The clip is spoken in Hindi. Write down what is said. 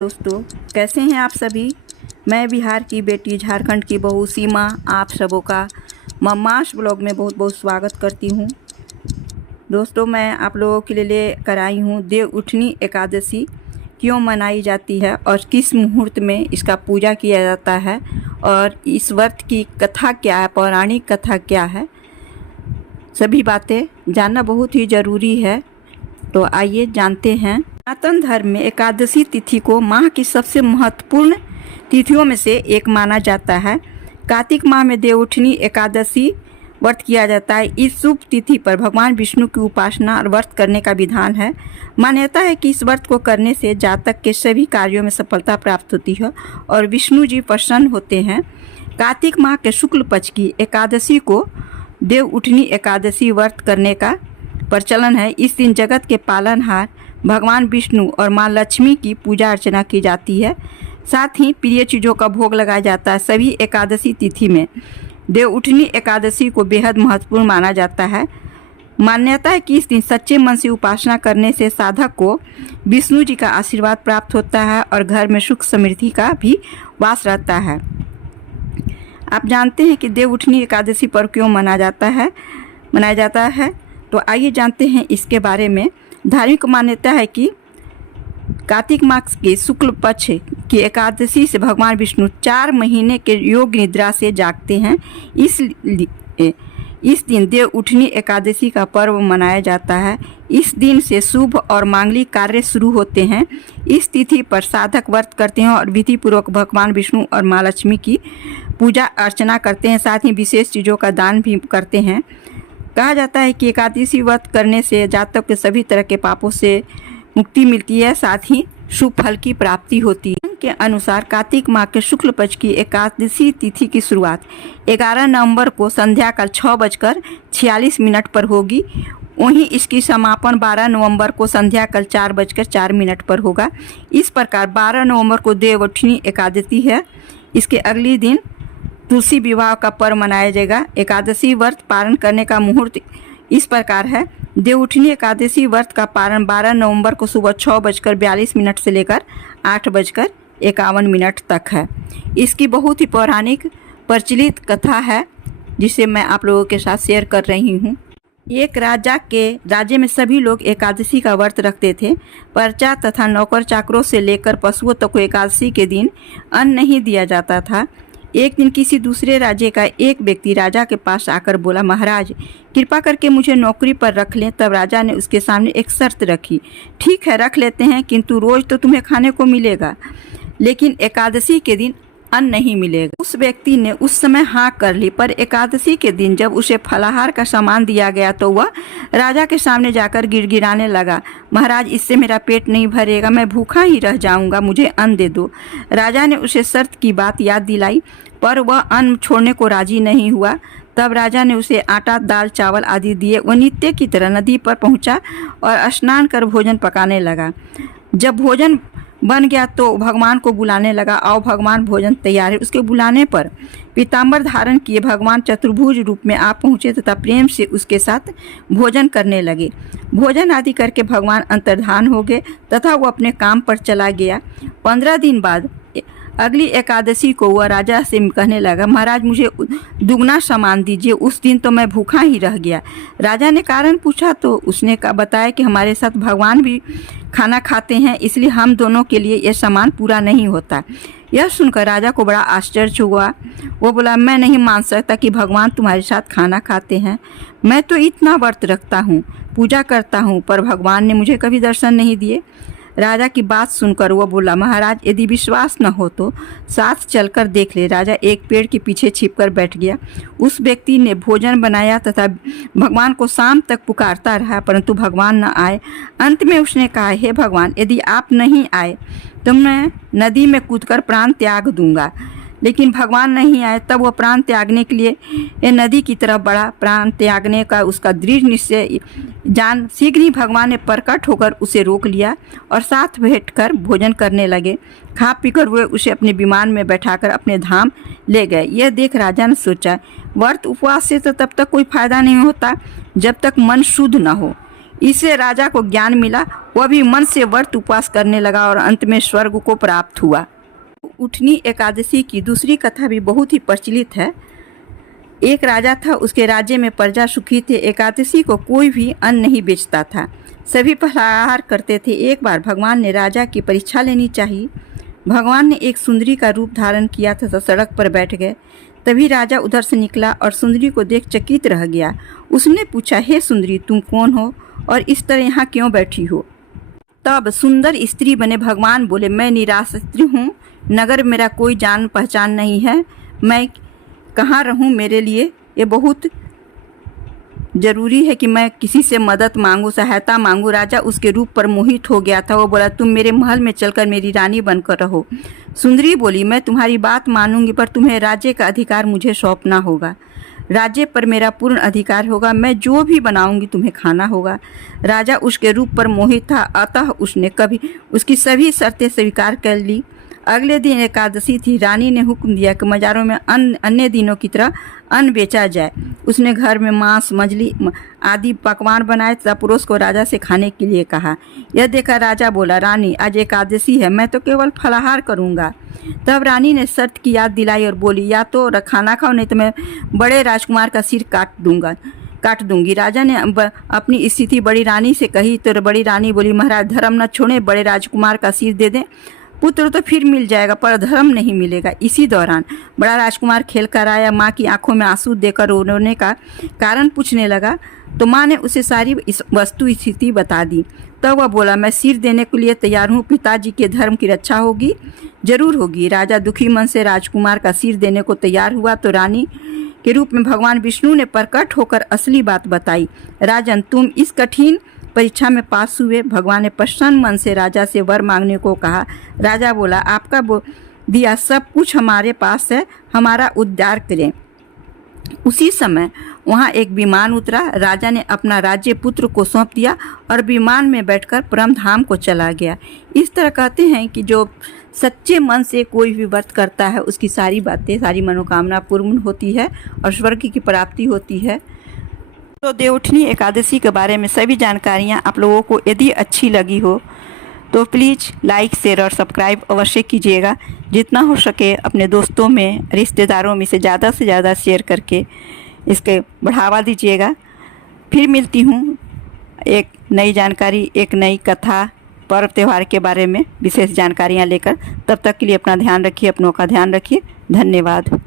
दोस्तों, कैसे हैं आप सभी। मैं बिहार की बेटी, झारखंड की बहू सीमा आप सबों का मम्मास ब्लॉग में बहुत बहुत स्वागत करती हूं। दोस्तों, मैं आप लोगों के लिए लेकर आई हूं देव उठनी एकादशी क्यों मनाई जाती है और किस मुहूर्त में इसका पूजा किया जाता है और इस व्रत की कथा क्या है, पौराणिक कथा क्या है, सभी बातें जानना बहुत ही ज़रूरी है। तो आइए जानते हैं। सनातन धर्म में एकादशी तिथि को माह की सबसे महत्वपूर्ण तिथियों में से एक माना जाता है। कार्तिक माह में देवउठनी एकादशी व्रत किया जाता है। इस शुभ तिथि पर भगवान विष्णु की उपासना और व्रत करने का विधान है। मान्यता है कि इस व्रत को करने से जातक के सभी कार्यों में सफलता प्राप्त होती है और विष्णु जी प्रसन्न होते हैं। कार्तिक माह के शुक्ल पक्ष की एकादशी को देवउठनी एकादशी व्रत करने का प्रचलन है। इस दिन जगत के पालनहार भगवान विष्णु और माँ लक्ष्मी की पूजा अर्चना की जाती है। साथ ही प्रिय चीज़ों का भोग लगाया जाता है। सभी एकादशी तिथि में देवउठनी एकादशी को बेहद महत्वपूर्ण माना जाता है। मान्यता है कि इस दिन सच्चे मन से उपासना करने से साधक को विष्णु जी का आशीर्वाद प्राप्त होता है और घर में सुख समृद्धि का भी वास रहता है। आप जानते हैं कि देवउठनी एकादशी पर्व क्यों मनाया जाता है। तो आइए जानते हैं इसके बारे में। धार्मिक मान्यता है कि कार्तिक मास के शुक्ल पक्ष की एकादशी से भगवान विष्णु 4 महीने के योग निद्रा से जागते हैं। इस दिन देवउठनी एकादशी का पर्व मनाया जाता है। इस दिन से शुभ और मांगलिक कार्य शुरू होते हैं। इस तिथि पर साधक व्रत करते हैं और विधि पूर्वक भगवान विष्णु और माँ लक्ष्मी की पूजा अर्चना करते हैं। साथ ही विशेष चीज़ों का दान भी करते हैं। कहा जाता है कि एकादशी व्रत करने से जातक के सभी तरह के पापों से मुक्ति मिलती है, साथ ही शुभ फल की प्राप्ति होती है। के अनुसार कार्तिक माह के शुक्ल पक्ष की एकादशी तिथि की शुरुआत 11 नवंबर को संध्याकाल 6:46 पर होगी। वहीं इसकी समापन 12 नवंबर को संध्याकाल 4:04 पर होगा। इस प्रकार 12 नवंबर को देवउठनी एकादशी है। इसके अगले दिन तुलसी विवाह का पर्व मनाया जाएगा। एकादशी व्रत पारण करने का मुहूर्त इस प्रकार है। देवउठनी एकादशी व्रत का पारण 12 नवंबर को सुबह 6:42 से लेकर 8:51 तक है। इसकी बहुत ही पौराणिक प्रचलित कथा है जिसे मैं आप लोगों के साथ शेयर कर रही हूँ। एक राज्य में सभी लोग एकादशी का व्रत रखते थे। प्रजा तथा नौकर चाकरों से लेकर पशुओं तक को एकादशी के दिन अन्न नहीं दिया जाता था। एक दिन किसी दूसरे राज्य का एक व्यक्ति राजा के पास आकर बोला, महाराज कृपा करके मुझे नौकरी पर रख लें। तब राजा ने उसके सामने एक शर्त रखी। ठीक है, रख लेते हैं, किंतु रोज तो तुम्हें खाने को मिलेगा, लेकिन एकादशी के दिन अन्न नहीं मिलेगा। उस व्यक्ति ने उस समय हाँ कर ली, पर एकादशी के दिन जब उसे फलाहार का सामान दिया गया तो वह राजा के सामने जाकर गिड़गिड़ाने लगा, महाराज इससे मेरा पेट नहीं भरेगा, मैं भूखा ही रह जाऊंगा, मुझे अन्न दे दो। राजा ने उसे शर्त की बात याद दिलाई, पर वह अन्न छोड़ने को राजी नहीं हुआ। तब राजा ने उसे आटा, दाल, चावल आदि दिए। वह नित्य की तरह नदी पर पहुंचा और स्नान कर भोजन पकाने लगा। जब भोजन बन गया तो भगवान को बुलाने लगा, आओ भगवान भोजन तैयार है। उसके बुलाने पर पीताम्बर धारण किए भगवान चतुर्भुज रूप में आप पहुँचे तथा प्रेम से उसके साथ भोजन करने लगे। भोजन आदि करके भगवान अंतर्धान हो गए तथा वो अपने काम पर चला गया। 15 दिन बाद अगली एकादशी को वह राजा से कहने लगा, महाराज मुझे दुगना सामान दीजिए, उस दिन तो मैं भूखा ही रह गया। राजा ने कारण पूछा तो उसने बताया कि हमारे साथ भगवान भी खाना खाते हैं, इसलिए हम दोनों के लिए यह सामान पूरा नहीं होता। यह सुनकर राजा को बड़ा आश्चर्य हुआ। वो बोला, मैं नहीं मान सकता कि भगवान तुम्हारे साथ खाना खाते हैं। मैं तो इतना व्रत रखता हूँ, पूजा करता हूँ, पर भगवान ने मुझे कभी दर्शन नहीं दिए। राजा की बात सुनकर वो बोला, महाराज यदि विश्वास न हो तो साथ चलकर देख ले। राजा एक पेड़ के पीछे छिपकर बैठ गया। उस व्यक्ति ने भोजन बनाया तथा भगवान को शाम तक पुकारता रहा, परंतु भगवान न आए। अंत में उसने कहा, हे भगवान यदि आप नहीं आए तो मैं नदी में कूदकर प्राण त्याग दूंगा। लेकिन भगवान नहीं आए। तब वह प्राण त्यागने के लिए नदी की तरफ बढ़ा। प्राण त्यागने का उसका दृढ़ निश्चय जान शीघ्र ही भगवान ने प्रकट होकर उसे रोक लिया और साथ बैठकर भोजन करने लगे। खा पीकर वे उसे अपने विमान में बैठाकर अपने धाम ले गए। यह देख राजा ने सोचा, व्रत उपवास से तो तब तक कोई फायदा नहीं होता जब तक मन शुद्ध न हो। इससे राजा को ज्ञान मिला। वह भी मन से व्रत उपवास करने लगा और अंत में स्वर्ग को प्राप्त हुआ। उठनी एकादशी की दूसरी कथा भी बहुत ही प्रचलित है। एक राजा था, उसके राज्य में प्रजा सुखी थे। एकादशी को कोई भी अन्न नहीं बेचता था, सभी फलाहार करते थे। एक बार भगवान ने राजा की परीक्षा लेनी चाहिए। भगवान ने एक सुंदरी का रूप धारण किया था तो सड़क पर बैठ गए। तभी राजा उधर से निकला और सुंदरी को देख चकित रह गया। उसने पूछा, हे सुंदरी, तुम कौन हो और इस तरह यहाँ क्यों बैठी हो? तब सुंदर स्त्री बने भगवान बोले, मैं निराश्रित हूँ, नगर मेरा कोई जान पहचान नहीं है, मैं कहाँ रहूँ? मेरे लिए ये बहुत जरूरी है कि मैं किसी से मदद मांगूं, सहायता मांगूं। राजा उसके रूप पर मोहित हो गया था। वो बोला, तुम मेरे महल में चलकर मेरी रानी बनकर रहो। सुंदरी बोली, मैं तुम्हारी बात मानूंगी, पर तुम्हें राज्य का अधिकार मुझे सौंपना होगा। राज्य पर मेरा पूर्ण अधिकार होगा, मैं जो भी बनाऊंगी तुम्हें खाना होगा। राजा उसके रूप पर मोहित था, अतः उसने कभी उसकी सभी शर्तें स्वीकार कर ली। अगले दिन एकादशी थी। रानी ने हुक्म दिया कि बाजारों में अन्य दिनों की तरह अन्न बेचा जाए। उसने घर में मांस, मछली आदि पकवान बनाए तथा पुरुष को राजा से खाने के लिए कहा। यह देखा राजा बोला, रानी, आज एकादशी है, मैं तो केवल फलाहार करूंगा। तब रानी ने शर्त की याद दिलाई और बोली, या तो खाना खाओ, नहीं तो मैं बड़े राजकुमार का सिर काट दूंगी। राजा ने अपनी स्थिति बड़ी रानी से कही तो बड़ी रानी बोली, महाराज, धर्म न छोड़े, बड़े राजकुमार का सिर दे दें। पुत्र तो फिर मिल जाएगा, पर धर्म नहीं मिलेगा। इसी दौरान बड़ा राजकुमार खेल कर आया। माँ की आंखों में आंसू देकर रोने का कारण पूछने लगा तो माँ ने उसे सारी वस्तु स्थिति बता दी। तब वह बोला, मैं सिर देने के लिए तैयार हूँ, पिताजी के धर्म की रक्षा होगी, जरूर होगी। राजा दुखी मन से राजकुमार का सिर देने को तैयार हुआ तो रानी के रूप में भगवान विष्णु ने प्रकट होकर असली बात बताई। राजन, तुम इस कठिन परीक्षा में पास हुए। भगवान ने प्रसन्न मन से राजा से वर मांगने को कहा। राजा बोला, आपका दिया सब कुछ हमारे पास है, हमारा उद्धार करें। उसी समय वहाँ एक विमान उतरा। राजा ने अपना राज्य पुत्र को सौंप दिया और विमान में बैठकर परम धाम को चला गया। इस तरह कहते हैं कि जो सच्चे मन से कोई भी व्रत करता है, उसकी सारी बातें, सारी मनोकामना पूर्ण होती है और स्वर्ग की प्राप्ति होती है। तो देवउठनी एकादशी के बारे में सभी जानकारियाँ आप लोगों को यदि अच्छी लगी हो तो प्लीज़ लाइक, शेयर और सब्सक्राइब अवश्य कीजिएगा। जितना हो सके अपने दोस्तों में, रिश्तेदारों में से ज़्यादा शेयर करके इसके बढ़ावा दीजिएगा। फिर मिलती हूँ एक नई जानकारी, एक नई कथा, पर्व त्यौहार के बारे में विशेष जानकारियाँ लेकर। तब तक के लिए अपना ध्यान रखिए, अपनों का ध्यान रखिए। धन्यवाद।